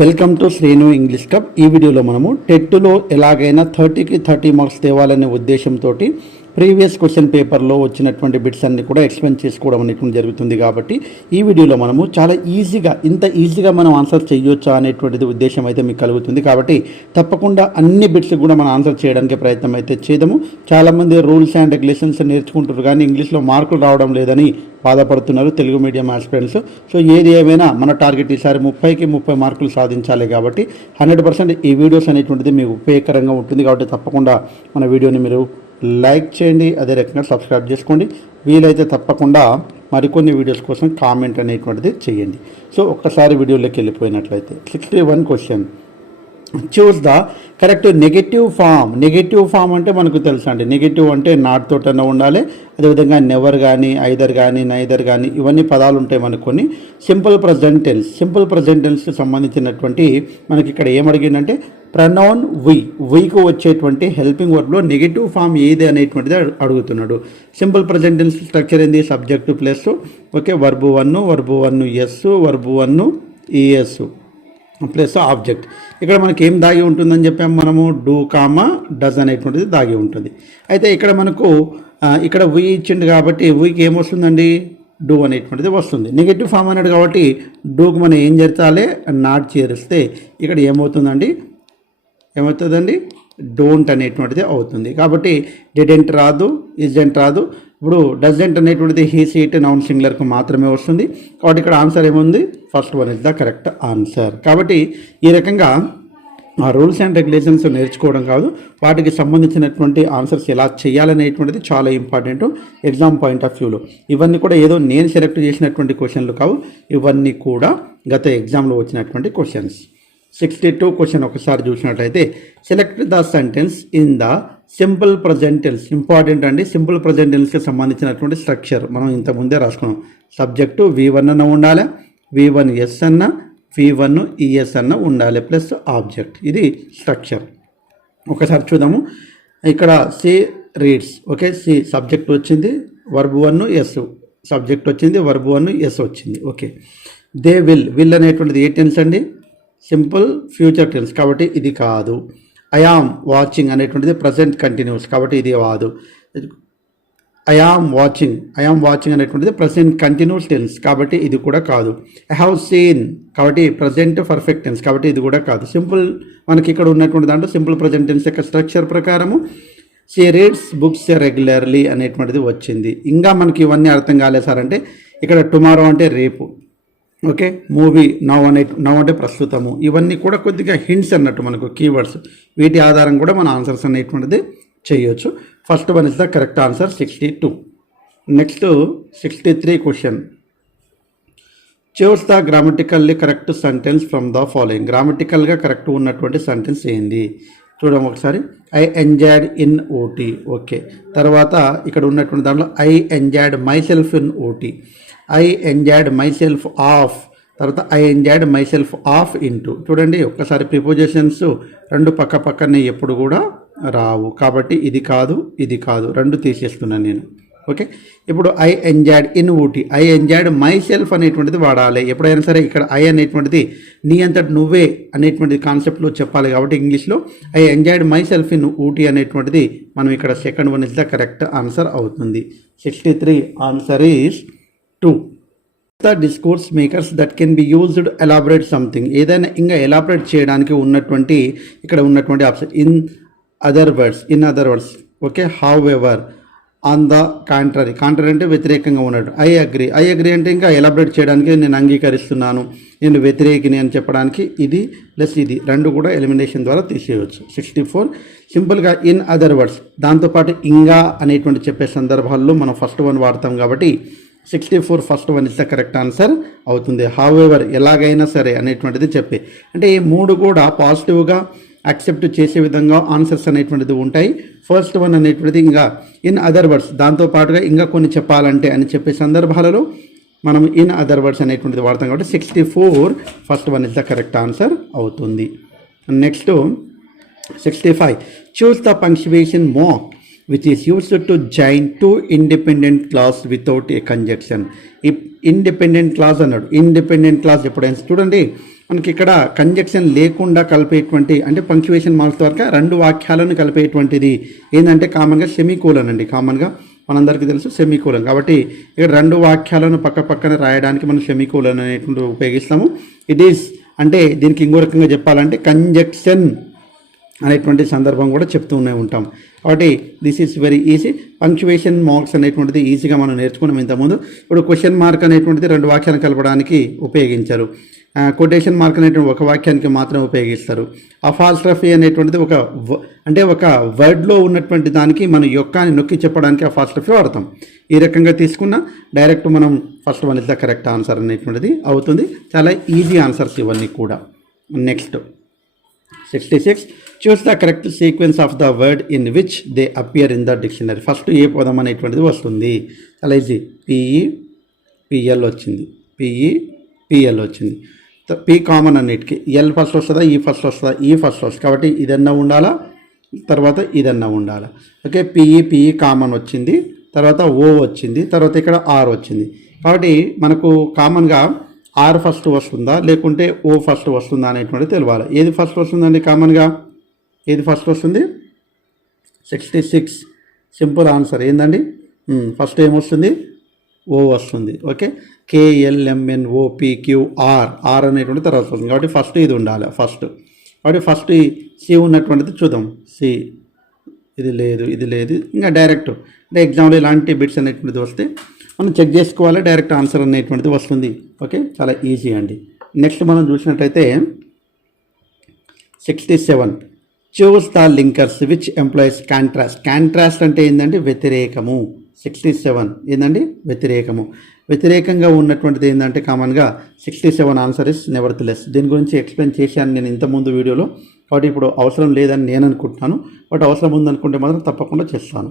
Welcome to Srinu English cup. ఈ వీడియోలో మనము టెట్లో ఎలాగైనా 30కి 30 మార్క్స్ తేవాలనే ఉద్దేశంతో ప్రీవియస్ క్వశ్చన్ పేపర్లో వచ్చినటువంటి బిట్స్ అన్ని కూడా ఎక్స్ప్లెయిన్ చేసుకోవడం అనేటువంటి జరుగుతుంది. కాబట్టి ఈ వీడియోలో మనము చాలా ఈజీగా మనం ఆన్సర్ చేయొచ్చా అనేటువంటిది ఉద్దేశం అయితే మీకు కలుగుతుంది. కాబట్టి తప్పకుండా అన్ని బిట్స్ కూడా మనం ఆన్సర్ చేయడానికి ప్రయత్నం అయితే చేద్దాము. చాలామంది రూల్స్ అండ్ రెగ్యులేషన్స్ నేర్చుకుంటారు కానీ ఇంగ్లీష్లో మార్కులు రావడం లేదని బాధపడుతున్నారు తెలుగు మీడియం ఆస్పిరెంట్స్. సో ఏది ఏమైనా మన టార్గెట్ ఈసారి 30కి 30 మార్కులు సాధించాలి. కాబట్టి 100% ఈ వీడియోస్ అనేటువంటిది మీకు ఉపయోగకరంగా ఉంటుంది. కాబట్టి తప్పకుండా మన వీడియోని మీరు లైక్ చేయండి, అదే రకంగా సబ్స్క్రైబ్ చేసుకోండి. వీలైతే తప్పకుండా మరికొన్ని వీడియోస్ కోసం కామెంట్ అనేటువంటిది చేయండి. సో ఒక్కసారి వీడియోలోకి వెళ్ళిపోయినట్లయితే 61 question, choose the correct negative form. Negative form అంటే మనకు తెలుసు అండి, నెగటివ్ అంటే నాట్ తోటనే ఉండాలి. అదేవిధంగా నెవర్ కానీ, ఐదర్ కానీ, నైదర్ కానీ, ఇవన్నీ పదాలు ఉంటాయి మనకు కొన్ని. సింపుల్ ప్రజెంట్ టెన్స్కి సంబంధించినటువంటి మనకి ఇక్కడ ఏమడిగిందంటే ప్రనౌన్ వీకు వచ్చేటువంటి హెల్పింగ్ వర్బ్లో నెగటివ్ ఫామ్ ఏది అనేటువంటిది అడుగుతున్నాడు. సింపుల్ ప్రజెంట్ టెన్స్ స్ట్రక్చర్ ఏంది? Subject plus okay verb 1 s, verb 1 es plus object. ఇక్కడ మనకి ఏం దాగి ఉంటుందని చెప్పాము మనము, డూ కామా డస్ అనేటువంటిది దాగి ఉంటుంది. అయితే ఇక్కడ మనకు ఇక్కడ వీ ఇచ్చిండు కాబట్టి వీకి ఏమొస్తుందండి, డూ అనేటువంటిది వస్తుంది. నెగటివ్ ఫామ్ అన్నాడు కాబట్టి డూకి మనం ఏం చేర్చాలి, నాట్ చేరిస్తే ఇక్కడ ఏమవుతుందండి డోంట్ అనేటువంటిది అవుతుంది. కాబట్టి డిడెంట్ రాదు, ఇజెంట్ రాదు. ఇప్పుడు డజెంట్ అనేటువంటిది హీ సీట్ నౌన్ సింగులర్కు మాత్రమే వస్తుంది. కాబట్టి ఇక్కడ ఆన్సర్ ఏముంది, first one is the correct answer. కాబట్టి ఈ రకంగా ఆ రూల్స్ అండ్ రెగ్యులేషన్స్ నేర్చుకోవడం కాదు, వాటికి సంబంధించినటువంటి ఆన్సర్స్ ఎలా చేయాలనేటువంటిది చాలా ఇంపార్టెంట్ ఎగ్జామ్ పాయింట్ ఆఫ్ వ్యూలో. ఇవన్నీ కూడా ఏదో నేను సెలెక్ట్ చేసినటువంటి క్వశ్చన్లు కావు, ఇవన్నీ కూడా గత ఎగ్జామ్లో వచ్చినటువంటి క్వశ్చన్స్. 62 క్వశ్చన్ ఒకసారి చూసినట్లయితే, select the sentence in the simple present tense. Important అండి, సింపుల్ ప్రజెంట్ టెన్స్కి సంబంధించినటువంటి స్ట్రక్చర్ మనం ఇంత ముందే రాసుకున్నాం. సబ్జెక్టు V1 అన్న ఉండాలి, V1 ఎస్ అన్న, V1 ఈఎస్ అన్న ఉండాలి, ప్లస్ ఆబ్జెక్ట్. ఇది స్ట్రక్చర్. ఒకసారి చూద్దాము. ఇక్కడ she reads, okay, she subject వచ్చింది, వర్బ్ 1 ఎస్, సబ్జెక్ట్ వచ్చింది, వర్బ్ 1 ఎస్ వచ్చింది. ఓకే, దే విల్ అనేటువంటిది ఏ టెన్స్ అండి, సింపుల్ ఫ్యూచర్ టెన్స్, కాబట్టి ఇది కాదు. ఐ ఆమ్ వాచింగ్ అనేటువంటిది ప్రజెంట్ కంటిన్యూస్, కాబట్టి ఇది కాదు. ఐ ఆమ్ వాచింగ్ అనేటువంటిది ప్రజెంట్ కంటిన్యూస్ టెన్స్, కాబట్టి ఇది కూడా కాదు. ఐ హ్యావ్ సీన్ కాబట్టి ప్రజెంట్ పర్ఫెక్ట్ టెన్స్, కాబట్టి ఇది కూడా కాదు. సింపుల్ మనకి ఇక్కడ ఉన్నటువంటి దాంట్లో సింపుల్ ప్రజెంట్ టెన్స్ యొక్క స్ట్రక్చర్ ప్రకారము షీ రీడ్స్ బుక్స్ రెగ్యులర్లీ అనేటువంటిది వచ్చింది. ఇంకా మనకి ఇవన్నీ అర్థం కాలేదు సార్ అంటే, ఇక్కడ టుమారో అంటే రేపు, ఓకే, మూవీ నవ్ అంటే ప్రస్తుతము, ఇవన్నీ కూడా కొద్దిగా హింట్స్ అన్నట్టు మనకు కీవర్డ్స్. వీటి ఆధారం కూడా మన ఆన్సర్స్ అనేటువంటిది చేయొచ్చు. First one is the correct answer 62. Next 63 question, choose the grammatically correct sentence from the following. గ్రామటికల్గా కరెక్ట్ ఉన్నటువంటి సెంటెన్స్ ఏంది చూద్దాం ఒకసారి. I enjoyed in it, okay. తర్వాత ఇక్కడ ఉన్నటువంటి దాంట్లో I enjoyed myself in it, I enjoyed myself of, తర్వాత I enjoyed myself of into. చూడండి ఒక్కసారి ప్రిపోజిషన్స్ రెండు పక్కనే ఎప్పుడు కూడా రావు, కాబట్టి ఇది కాదు, ఇది కాదు, రెండు తీసేస్తున్నాను నేను. ఓకే, ఇప్పుడు I enjoyed in Ooty, I enjoyed my self అనేటువంటిది వాడాలి ఎప్పుడైనా సరే. ఇక్కడ ఐ అనేటువంటిది నీ అంతటి నువ్వే అనేటువంటిది కాన్సెప్ట్లో చెప్పాలి. కాబట్టి ఇంగ్లీష్లో I enjoyed myself in Ooty అనేటువంటిది మనం ఇక్కడ second one is the correct answer అవుతుంది. 63 answer is 2. The discourse makers that can be used elaborate something. ఏదైనా ఇంకా ఎలాబరేట్ చేయడానికి ఉన్నటువంటి ఇక్కడ ఉన్నటువంటి option in other words, okay. How ever, on the contrary అంటే వ్యతిరేకంగా ఉన్నట్టు. ఐ అగ్రీ అంటే ఇంకా ఎలాబరేట్ చేయడానికి నేను అంగీకరిస్తున్నాను, నేను వ్యతిరేకిని అని చెప్పడానికి ఇది ప్లస్ ఇది రెండు కూడా ఎలిమినేషన్ ద్వారా తీసేయవచ్చు. 64 సింపుల్గా ఇన్ అదర్ వర్డ్స్, దాంతోపాటు ఇంకా అనేటువంటి చెప్పే సందర్భాల్లో మనం ఫస్ట్ వన్ వాడతాం. కాబట్టి 64 first one is the correct answer అవుతుంది. హౌ ఎవర్ ఎలాగైనా సరే అనేటువంటిది చెప్పే, అంటే ఈ మూడు కూడా పాజిటివ్గా యాక్సెప్ట్ చేసే విధంగా ఆన్సర్స్ అనేటువంటిది ఉంటాయి. ఫస్ట్ వన్ అనేటువంటిది ఇంకా ఇన్ అదర్ వర్డ్స్, దాంతోపాటుగా ఇంకా కొన్ని చెప్పాలంటే అని చెప్పే సందర్భాలలో మనం ఇన్ అదర్ వర్డ్స్ అనేటువంటిది వాడతాం. కాబట్టి 64 first one is the correct answer అవుతుంది. Next 65, choose the punctuation mark which is used to join two independent clause without a conjunction. Independent clause అన్నాడు. ఇండిపెండెంట్ క్లాస్ ఎప్పుడైనా చూడండి, మనకి ఇక్కడ కంజక్షన్ లేకుండా కలిపేటువంటి అంటే పంక్చువేషన్ మార్క్స్ ద్వారా రెండు వాక్యాలను కలిపేటువంటిది ఏంటంటే కామన్గా సెమీకోలన్ అండి. కామన్గా మనందరికీ తెలుసు సెమీకోలన్. కాబట్టి ఇక్కడ రెండు వాక్యాలను పక్క పక్కన రాయడానికి మనం సెమీకోలన్ అనేటువంటి ఉపయోగిస్తాము. ఇట్ ఈస్ అంటే దీనికి ఇంకో రకంగా చెప్పాలంటే కంజక్షన్ అనేటువంటి సందర్భం కూడా చెప్తూనే ఉంటాం. కాబట్టి this is very easy. Punctuation marks అనేటువంటిది ఈజీగా మనం నేర్చుకున్నాం ఇంతకుముందు. ఇప్పుడు క్వశ్చన్ మార్క్ అనేటువంటిది రెండు వాక్యాలను కలపడానికి ఉపయోగించారు. కొటేషన్ మార్క్ అనేటువంటి ఒక వాక్యానికి మాత్రం ఉపయోగిస్తారు. అపాస్ట్రఫీ అనేటువంటిది ఒక వర్డ్లో ఉన్నటువంటి దానికి మనం యొక్కని నొక్కి చెప్పడానికి అపాస్ట్రఫీ వాడతాం. ఈ రకంగా తీసుకున్న డైరెక్ట్ మనం first one is the correct answer అనేటువంటిది అవుతుంది. చాలా ఈజీ ఆన్సర్స్ ఇవన్నీ కూడా. Next 66 choose the correct sequence of the word in which they appear in the dictionary. First ఏ పదం అనేటువంటిది వస్తుంది. చాలా ఈజీ. పిఎల్ వచ్చింది, పిఎల్ వచ్చింది. పి కామన్ అన్నిటికీ. ఎల్ ఫస్ట్ వస్తుందా, ఈ ఫస్ట్ వస్తుందా, ఈ ఫస్ట్ వస్తుంది. కాబట్టి ఇదన్నా ఉండాలా, తర్వాత ఇదన్నా ఉండాలా. ఓకే, పిఈ కామన్ వచ్చింది, తర్వాత ఓ వచ్చింది, తర్వాత ఇక్కడ ఆర్ వచ్చింది. కాబట్టి మనకు కామన్గా ఆర్ ఫస్ట్ వస్తుందా లేకుంటే ఓ ఫస్ట్ వస్తుందా అనేటువంటిది తెలియాలి. ఏది ఫస్ట్ వస్తుందండి? కామన్గా ఏది ఫస్ట్ వస్తుంది? 66. సింపుల్ ఆన్సర్ ఏందండి? ఫస్ట్ ఏమొస్తుంది? ఓ వస్తుంది. ఓకే, KLMNOPQR ఆర్ అనేటువంటి తర్వాత వస్తుంది. కాబట్టి ఫస్ట్ ఇది ఉండాలి ఫస్ట్. కాబట్టి ఫస్ట్ సి ఉన్నటువంటిది చూద్దాం. సి ఇది లేదు, ఇది లేదు. ఇంకా డైరెక్ట్ అంటే ఎగ్జామ్లో ఇలాంటి బిట్స్ అనేటువంటిది వస్తే మనం చెక్ చేసుకోవాలి, డైరెక్ట్ ఆన్సర్ అనేటువంటిది వస్తుంది. ఓకే, చాలా ఈజీ అండి. నెక్స్ట్ మనం చూసినట్టయితే 67 choose the linkers which employees contrast. Contrast అంటే ఏంటంటే వ్యతిరేకము. 67 ఏంటండి? వ్యతిరేకము. వ్యతిరేకంగా ఉన్నటువంటిది ఏంటంటే కామన్గా 67 ఆన్సర్ ఇస్ నెవర్త్లెస్. దీని గురించి ఎక్స్ప్లెయిన్ చేశాను నేను ఇంతకుముందు వీడియోలో. కాబట్టి ఇప్పుడు అవసరం లేదని నేను అనుకుంటున్నాను. బట్ అవసరం ఉందనుకుంటే మాత్రం తప్పకుండా చేస్తాను.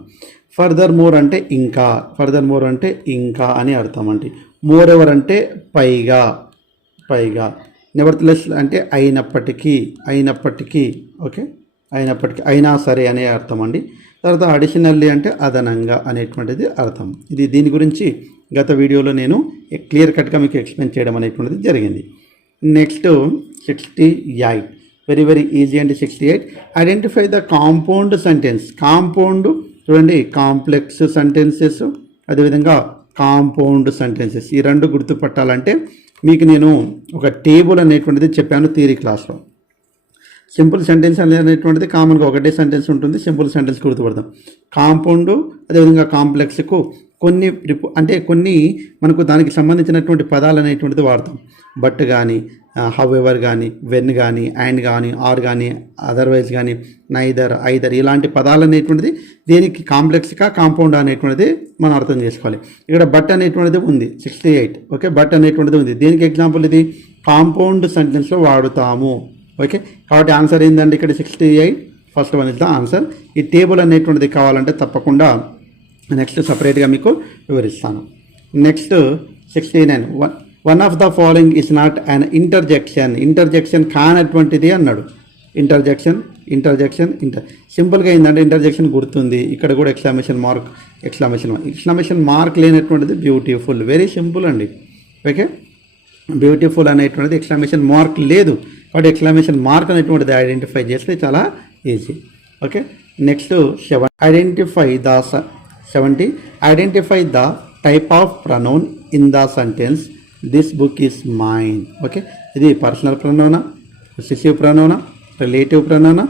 ఫర్దర్ మోర్ అంటే ఇంకా, ఫర్దర్ మోర్ అంటే ఇంకా అని అర్థం అండి. మోర్ ఎవర్ అంటే పైగా, నెవర్త్లెస్ అంటే అయినప్పటికీ, ఓకే, అయినప్పటికీ, అయినా సరే అనే అర్థం అండి. తర్వాత అడిషనల్లీ అంటే అదనంగా అనేటువంటిది అర్థం. దీని గురించి గత వీడియోలో నేను క్లియర్ కట్గా మీకు ఎక్స్ప్లెయిన్ చేయడం అనేటువంటిది జరిగింది. నెక్స్ట్ 68 వెరీ వెరీ ఈజీ అండి. 68 identify the compound sentence. Compound చూడండి, కాంప్లెక్స్ సెంటెన్సెస్ అదేవిధంగా కాంపౌండ్ సెంటెన్సెస్. ఈ రెండు గుర్తుపట్టాలంటే మీకు నేను ఒక టేబుల్ అనేటువంటిది చెప్పాను థియరీ క్లాస్లో. సింపుల్ సెంటెన్స్ అనేటువంటిది కామన్గా ఒకటే సెంటెన్స్ ఉంటుంది. Simple sentence గుర్తుపడతాం. కాంపౌండ్ అదేవిధంగా కాంప్లెక్స్కు కొన్ని కొన్ని మనకు దానికి సంబంధించినటువంటి పదాలు అనేటువంటిది వాడతాం. బట్ కానీ, హౌఎవర్ కానీ, వెన్ కానీ, అండ్ కానీ, ఆర్ కానీ, అదర్వైజ్ కానీ, నైదర్, ఐదర్ ఇలాంటి పదాలు అనేటువంటిది దేనికి కాంప్లెక్స్గా కాంపౌండ్ అనేటువంటిది మనం అర్థం చేసుకోవాలి. ఇక్కడ బట్ అనేటువంటిది ఉంది 68. ఓకే, బట్ అనేటువంటిది ఉంది. దేనికి ఎగ్జాంపుల్? ఇది కాంపౌండ్ సెంటెన్స్లో వాడుతాము. ఓకే, కాబట్టి ఆన్సర్ ఏంటంటే ఇక్కడ 68 first one is the answer. ఈ టేబుల్ అనేటువంటిది కావాలంటే తప్పకుండా నెక్స్ట్ సపరేట్గా మీకు వివరిస్తాను. Next 69 one of the following is not an interjection. Interjection కానటువంటిది అన్నాడు. ఇంటర్జెక్షన్ సింపుల్గా ఏంటంటే ఇంటర్జెక్షన్ గుర్తుంది. ఇక్కడ కూడా ఎక్స్క్లమేషన్ మార్క్ లేనటువంటిది బ్యూటిఫుల్. వెరీ సింపుల్ అండి. ఓకే, బ్యూటిఫుల్ అనేటువంటిది ఎక్స్క్లమేషన్ మార్క్ లేదు. కాబట్టి ఎక్స్క్లమేషన్ మార్క్ అనేటువంటిది ఐడెంటిఫై చేస్తే చాలా easy. Okay, next 70 identify the type of pronoun in the sentence this book is mine. Okay, ఇది పర్సనల్ ప్రొనౌనా, పొసెసివ్ ప్రొనౌనా, రిలేటివ్ ప్రొనౌనా,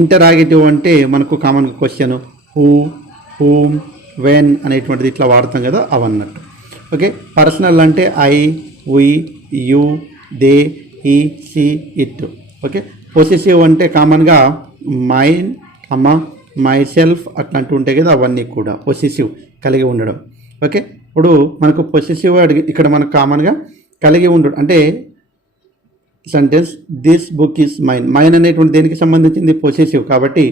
ఇంటరాగేటివ్ అంటే మనకు common question who, whom, when అనేటువంటిది ఇట్లా వాడతాం కదా అవన్నట్టు. ఓకే, పర్సనల్ అంటే I, we, you, they, he, she, it. Okay, possessive అంటే కామన్గా మైన్, అమ్మ, మై సెల్ఫ్ అట్లాంటివి ఉంటాయి కదా అవన్నీ కూడా పొసెసివ్ కలిగి ఉండడం. ఓకే, ఇప్పుడు మనకు పొసెసివ్ ఇక్కడ మనకు కామన్గా కలిగి ఉండడం అంటే sentence this book is mine అనేటువంటి దేనికి సంబంధించింది? పొసెసివ్. కాబట్టి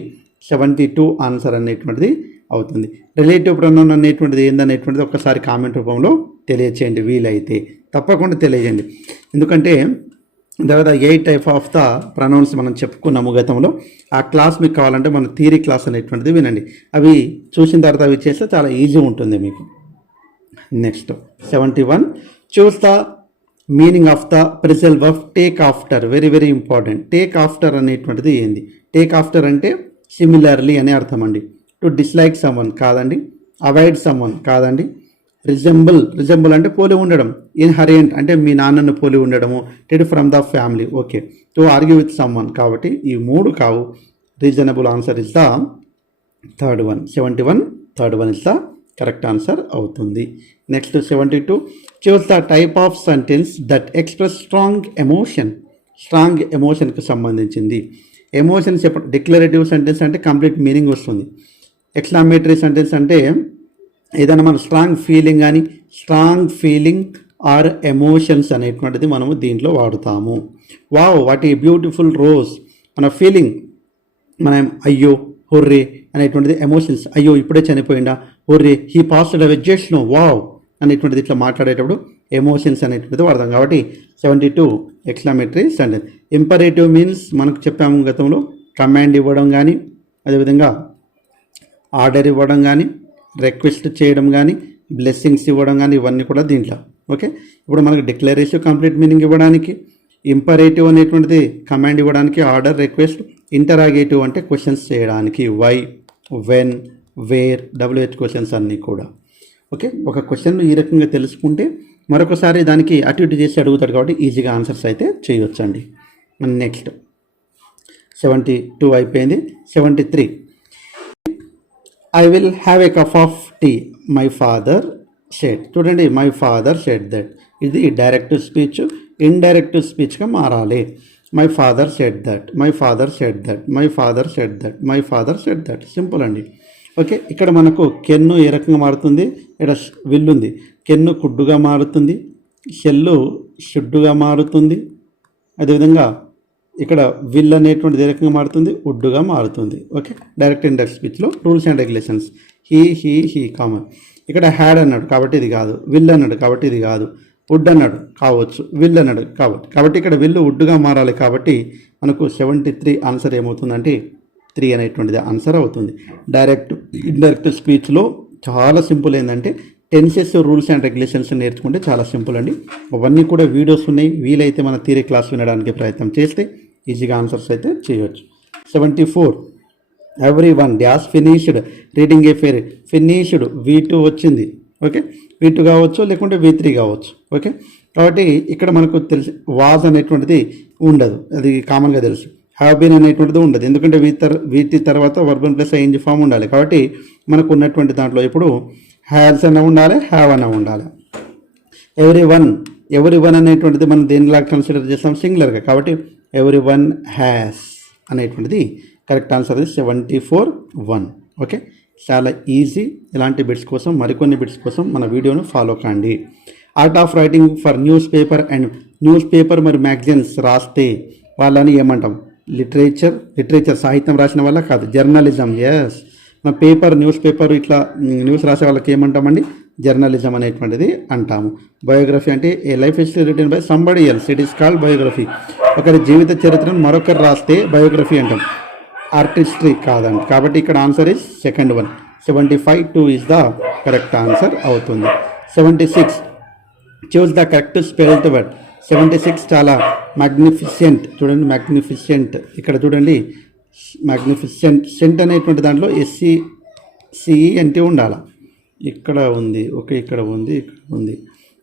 72 ఆన్సర్ అనేటువంటిది అవుతుంది. రిలేటివ్ ప్రొనౌన్ అనేటువంటిది ఏందనేటువంటిది ఒకసారి కామెంట్ రూపంలో తెలియచేయండి, వీలైతే తప్పకుండా తెలియజేయండి. ఎందుకంటే తర్వాత 8 టైప్ ఆఫ్ ద ప్రొనౌన్స్ మనం చెప్పుకున్నాము గతంలో. ఆ క్లాస్ మీకు కావాలంటే మన థియరీ క్లాస్ అనేటువంటిది వినండి. అవి చూసిన తర్వాత అవి చేస్తే చాలా ఈజీ ఉంటుంది మీకు. Next 71 choose the meaning of the phrasal verb take after, very very important. Take after అనేటువంటిది ఏంది? టేక్ ఆఫ్టర్ అంటే సిమిలర్లీ అనే అర్థం అండి. టు డిస్లైక్ సమ్వన్ కాదండి, అవాయిడ్ సమ్వన్ కాదండి, రిజెంబుల్ అంటే పోలి ఉండడం, ఇన్హెరెంట్ అంటే మీ నాన్నను పోలి ఉండడము, టెడ్ from the family, okay, to argue with someone. కాబట్టి ఈ మూడు కావు. Reasonable answer is the third one. 71 third one is the correct answer అవుతుంది. Next 72, choose the type of sentence that express strong emotion. Strong ఎమోషన్కి సంబంధించింది. Emotion declarative sentence అంటే complete meaning వస్తుంది. Exclamatory sentence అంటే ఏదైనా మన స్ట్రాంగ్ ఫీలింగ్ కానీ strong feeling or emotions అనేటువంటిది మనము దీంట్లో వాడుతాము. Wow what a beautiful rose, మన ఫీలింగ్, మనం అయ్యో హొర్రే అనేటువంటిది ఎమోషన్స్. అయ్యో ఇప్పుడే చనిపోయిందా, hooray he passed away just now, wow అనేటువంటిది ఇట్లా మాట్లాడేటప్పుడు ఎమోషన్స్ అనేటువంటిది వాడతాం. కాబట్టి 72 ఎక్స్క్లమేటరీ సెంటెన్స్. ఇంపరేటివ్ మీన్స్ మనకు చెప్పాము గతంలో, కమాండ్ ఇవ్వడం కానీ, అదేవిధంగా ఆర్డర్ ఇవ్వడం కానీ, రిక్వెస్ట్ చేయడం కానీ, బ్లెస్సింగ్స్ ఇవ్వడం కానీ, ఇవన్నీ కూడా దీంట్లో. ఓకే, ఇప్పుడు మనకు డిక్లరేటివ్ కంప్లీట్ మీనింగ్ ఇవ్వడానికి, ఇంపరేటివ్ అనేటువంటిది కమాండ్ ఇవ్వడానికి, ఆర్డర్, రిక్వెస్ట్, ఇంటరాగేటివ్ అంటే క్వశ్చన్స్ చేయడానికి, why, when, where, WH questions అన్నీ కూడా. ఓకే, ఒక క్వశ్చన్ ఈ రకంగా తెలుసుకుంటే మరొకసారి దానికి అటు ఇటు చేసి అడుగుతాడు కాబట్టి ఈజీగా ఆన్సర్స్ అయితే చేయొచ్చండి. నెక్స్ట్ 72 అయిపోయింది. 73, I will have a cup of tea my father said. చూడండి, మై ఫాదర్ షెడ్ దట్, ఇది డైరెక్ట్ స్పీచ్, ఇండైరెక్ట్ స్పీచ్గా మారాలి. My father said that, my father said that, my father said that, my father said that, simple అండి. Okay, ఇక్కడ మనకు can ఏ రకంగా మారుతుంది, ఇక్కడ విల్లుంది, కెన్ను కుడ్డుగా మారుతుంది, షెల్లు షుడ్డుగా మారుతుంది, అదేవిధంగా ఇక్కడ విల్ అనేటువంటిది ఏ రకంగా మారుతుంది, ఉడ్డుగా మారుతుంది. ఓకే, డైరెక్ట్ ఇండైరెక్ట్ స్పీచ్లో rules and regulations. He common. ఇక్కడ హ్యాడ్ అన్నాడు కాబట్టి ఇది కాదు, విల్ అన్నాడు కాబట్టి ఇది కాదు, వుడ్ అన్నాడు కావచ్చు, విల్ అన్నాడు కావచ్చు. కాబట్టి ఇక్కడ విల్లు వుడ్డుగా మారాలి. కాబట్టి మనకు 73 ఆన్సర్ ఏమవుతుందంటే 3 అనేటువంటిది ఆన్సర్ అవుతుంది. డైరెక్ట్ ఇండైరెక్ట్ స్పీచ్లో చాలా సింపుల్ ఏంటంటే టెన్సెస్ రూల్స్ అండ్ రెగ్యులేషన్స్ నేర్చుకుంటే చాలా సింపుల్ అండి. అవన్నీ కూడా వీడియోస్ ఉన్నాయి, వీలైతే మన థియరీ క్లాస్ వినడానికి ప్రయత్నం చేస్తే ఈజీగా ఆన్సర్స్ అయితే చేయవచ్చు. 74, every one dash finished reading ఏ ఫెయిరీ. ఫినిష్డ్ V2 వచ్చింది. ఓకే, V2 కావచ్చు లేకుంటే V3 కావచ్చు. ఓకే, కాబట్టి ఇక్కడ మనకు తెలిసి వాజ్ అనేటువంటిది ఉండదు, అది కామన్గా తెలుసు. హ్యావ్ బీన్ అనేటువంటిది ఉండదు, ఎందుకంటే వీటి తర్వాత వర్బన్ ప్లస్ ఐఎన్జీ ఫామ్ ఉండాలి. కాబట్టి మనకు ఉన్నటువంటి దాంట్లో ఇప్పుడు హ్యాస్ అన్న ఉండాలి, హ్యావ్ అన్న ఉండాలి. ఎవ్రీ వన్ అనేటువంటిది మనం దేనిలా కన్సిడర్ చేస్తాం, సింగులర్గా. కాబట్టి ఎవ్రీ వన్ హ్యాస్ అనేటువంటిది కరెక్ట్ ఆన్సర్ ఇది 74:1. ఓకే, చాలా ఈజీ. ఇలాంటి బిట్స్ కోసం, మరికొన్ని బిట్స్ కోసం మన వీడియోను ఫాలో కండి. Art of writing for newspaper మరి మ్యాగజైన్స్ రాస్తే వాళ్ళని ఏమంటాం? లిటరేచర్ సాహిత్యం రాసిన వాళ్ళ కాదు, జర్నలిజం. ఎస్, మన న్యూస్ పేపర్ ఇట్లా న్యూస్ రాసే వాళ్ళకి ఏమంటామండి? జర్నలిజం అనేటువంటిది అంటాము. బయోగ్రఫీ అంటే a life history written by somebody else, it is called biography. ఒకరి జీవిత చరిత్రను మరొకరు రాస్తే బయోగ్రఫీ అంటాం, ఆర్ట్ హిస్టరీ కాదండి. కాబట్టి ఇక్కడ answer is second one. 75:2 is the correct answer అవుతుంది. 76, చూస్ ద కరెక్ట్ స్పెల్డ్ వర్డ్. 76 చాలా మ్యాగ్నిఫిసెంట్. చూడండి, మ్యాగ్నిఫిసెంట్ ఇక్కడ చూడండి, మ్యాగ్నిఫిసెంట్. సెంట్ అనేటువంటి దాంట్లో SCENT ఉండాలి. ఇక్కడ ఉంది, ఓకే, ఇక్కడ ఉంది,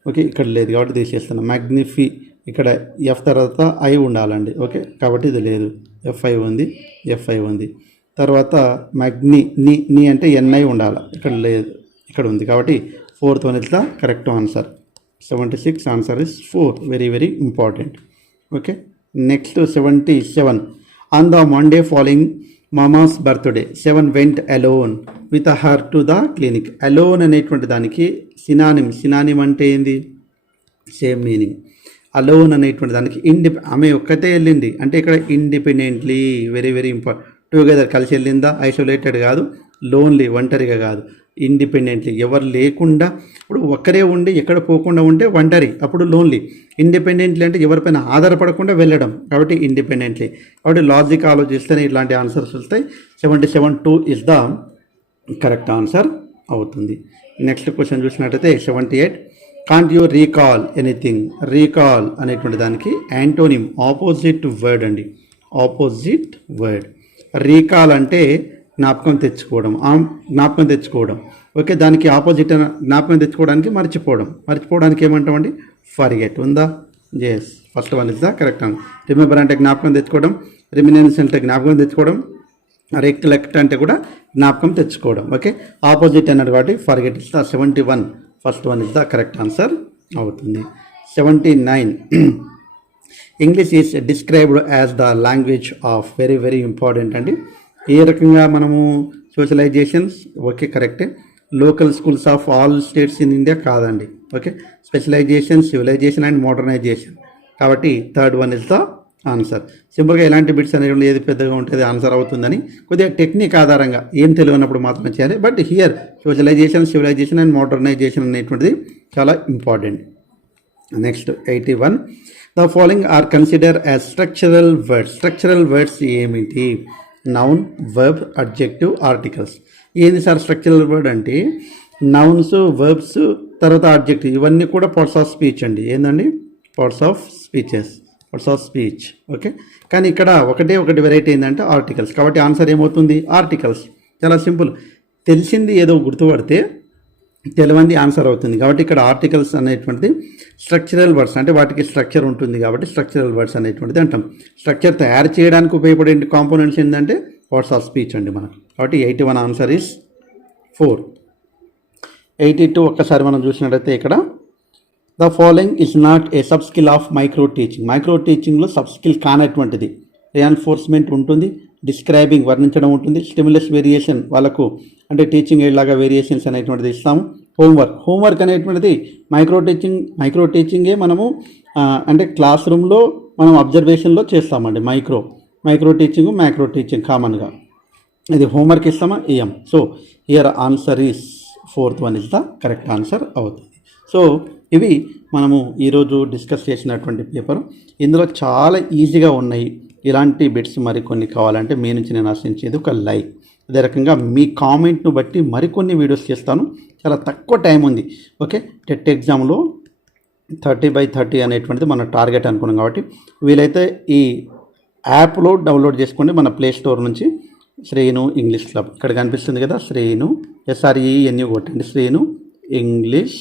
ఓకే, ఇక్కడ లేదు కాబట్టి తీసేస్తాను. మ్యాగ్నిఫీ ఇక్కడ F తర్వాత I ఉండాలండి. ఓకే, కాబట్టి ఇది లేదు, FI ఉంది. తర్వాత నీ అంటే NI ఉండాలి, ఇక్కడ లేదు, ఇక్కడ ఉంది. కాబట్టి 4th one is the correct answer. 76 answer is 4, very very important. Okay, next 77, on the Monday following mama's birthday 7 went alone with her to the clinic. Alone అనేటువంటి దానికి సినానిమ్ అంటే ఏంది? Same meaning. అలోన్ అనేటువంటి దానికి ఆమె ఒక్కతే వెళ్ళింది అంటే ఇక్కడ independently, very very important. Together కలిసి వెళ్ళిందా, ఐసోలేటెడ్ కాదు, లోన్లీ ఒంటరిగా కాదు, ఇండిపెండెంట్లీ ఎవరు లేకుండా. ఇప్పుడు ఒక్కరే ఉండి ఎక్కడ పోకుండా ఉంటే ఒంటరి, అప్పుడు లోన్లీ. ఇండిపెండెంట్లీ అంటే ఎవరిపైన ఆధారపడకుండా వెళ్ళడం, కాబట్టి ఇండిపెండెంట్లీ. కాబట్టి లాజిక్ ఆలోచిస్తేనే ఇట్లాంటి ఆన్సర్స్ వస్తాయి. 77:2 ఇస్ ద కరెక్ట్ ఆన్సర్ అవుతుంది. నెక్స్ట్ క్వశ్చన్ చూసినట్టయితే 78, can't you recall anything. Recall అనేటువంటి దానికి యాంటోనిమ్ ఆపోజిట్ వర్డ్ అండి. Opposite word. రీకాల్ అంటే జ్ఞాపకం తెచ్చుకోవడం, జ్ఞాపకం తెచ్చుకోవడం. ఓకే, దానికి ఆపోజిట్ జ్ఞాపకం తెచ్చుకోవడానికి మర్చిపోవడం. మర్చిపోవడానికి ఏమంటామండి? ఫర్గెట్. ఉందా? Yes, first one is the correct answer. Remember అంటే జ్ఞాపకం తెచ్చుకోవడం, రిమినెన్స్ అంటే జ్ఞాపకం తెచ్చుకోవడం, రికలెక్ట్ అంటే కూడా జ్ఞాపకం తెచ్చుకోవడం. ఓకే, ఆపోజిట్ అన్నాడు కాబట్టి forget is the 71. First one is the correct answer అవుతుంది. 79. English is described as the language of. Very very important అండి. ఏ రకంగా మనము సోషలైజేషన్స్, ఓకే కరెక్టే. Local schools of all states in India కాదండి. Okay, specialisation, civilisation and modernisation. కాబట్టి third one is the answer. సింపుల్గా ఎలాంటి బిట్స్ అనేటువంటి ఏది పెద్దగా ఉంటుంది ఆన్సర్ అవుతుందని కొద్దిగా టెక్నిక్ ఆధారంగా ఏం తెలియనప్పుడు మాత్రమే చేయాలి. But here socialisation, civilisation and modernisation అనేటువంటిది చాలా important. Next 81. The following are consider as structural words. Structural words ఏమిటి? Noun, verb, adjective, articles. ఏంది సార్ స్ట్రక్చరల్ వర్డ్ అంటే? నౌన్స్, వర్బ్స్, తర్వాత అడ్జెక్టివ్, ఇవన్నీ కూడా పార్ట్స్ ఆఫ్ స్పీచ్ అండి. ఏందండి? Parts of speeches, parts of speech. Okay, కానీ ఇక్కడ ఒకటి వెరైటీ ఏంటంటే ఆర్టికల్స్. కాబట్టి ఆన్సర్ ఏమవుతుంది? ఆర్టికల్స్. చాలా సింపుల్. తెలిసింది ఏదో గుర్తుపడితే తెలియంది ఆన్సర్ అవుతుంది. కాబట్టి ఇక్కడ ఆర్టికల్స్ అనేటువంటిది స్ట్రక్చరల్ వర్డ్స్, అంటే వాటికి స్ట్రక్చర్ ఉంటుంది కాబట్టి స్ట్రక్చరల్ వర్డ్స్ అనేటువంటిది అంటాం. స్ట్రక్చర్ తయారు చేయడానికి ఉపయోగపడే కాంపోనెంట్స్ ఏంటంటే పార్ట్స్ ఆఫ్ స్పీచ్ అండి మనకు. కాబట్టి 81 ఆన్సర్ ఈస్ 4. 82 ఒక్కసారి మనం చూసినట్టయితే ఇక్కడ the following is not a sub skill of micro teaching. Micro టీచింగ్లో సబ్ స్కిల్ కానటువంటిది. రియాన్ఫోర్స్మెంట్ ఉంటుంది, డిస్క్రైబింగ్ వర్ణించడం ఉంటుంది, స్టిమ్యులస్ వేరియేషన్ వాళ్ళకు అంటే టీచింగ్ ఎయిడ్ లాగా వేరియేషన్స్ అనేటువంటిది ఇస్తాము. హోంవర్క్ అనేటువంటిది మైక్రో టీచింగే మనము అంటే క్లాస్ రూమ్లో మనం అబ్జర్వేషన్లో చేస్తామండి. మైక్రో టీచింగ్, మ్యాక్రో టీచింగ్ కామన్గా ఇది హోంవర్క్ ఇస్తామా? ఇయ్యం. So here answer is 4th one is the correct answer అవుతుంది. సో ఇవి మనము ఈరోజు డిస్కస్ చేసినటువంటి పేపర్. ఇందులో చాలా ఈజీగా ఉన్నాయి. ఇలాంటి బిట్స్ మరికొన్ని కావాలంటే మీ నుంచి నేను ఆశించేది ఒక లైక్. అదే రకంగా మీ కామెంట్ను బట్టి మరికొన్ని వీడియోస్ చేస్తాను. చాలా తక్కువ టైం ఉంది. ఓకే, టెట్ ఎగ్జామ్లో 30/30 అనేటువంటిది మన టార్గెట్ అనుకున్నాం. కాబట్టి వీలైతే ఈ యాప్లో డౌన్లోడ్ చేసుకోండి మన ప్లే స్టోర్ నుంచి. శ్రేణు ఇంగ్లీష్ క్లబ్ ఇక్కడ కనిపిస్తుంది కదా, శ్రేణు SRENU కొట్టండి. శ్రేణు ఇంగ్లీష్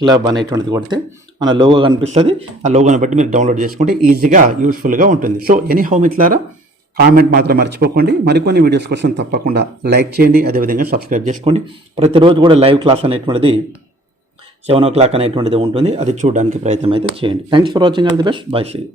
క్లబ్ అనేటువంటిది కొడితే మన లోగో కనిపిస్తుంది. ఆ లోగోని బట్టి మీరు డౌన్లోడ్ చేసుకుంటే ఈజీగా యూస్ఫుల్గా ఉంటుంది. సో ఎనీహౌ మిత్రులారా, కామెంట్ మాత్రం మర్చిపోకండి. మరికొన్ని వీడియోస్ కోసం తప్పకుండా లైక్ చేయండి, అదేవిధంగా సబ్స్క్రైబ్ చేసుకోండి. ప్రతిరోజు కూడా లైవ్ క్లాస్ అనేటువంటిది 7 o'clock అనేటువంటిది ఉంటుంది. అది చూడడానికి ప్రయత్నం అయితే చేయండి. Thanks for watching. All the best. Bye. See you.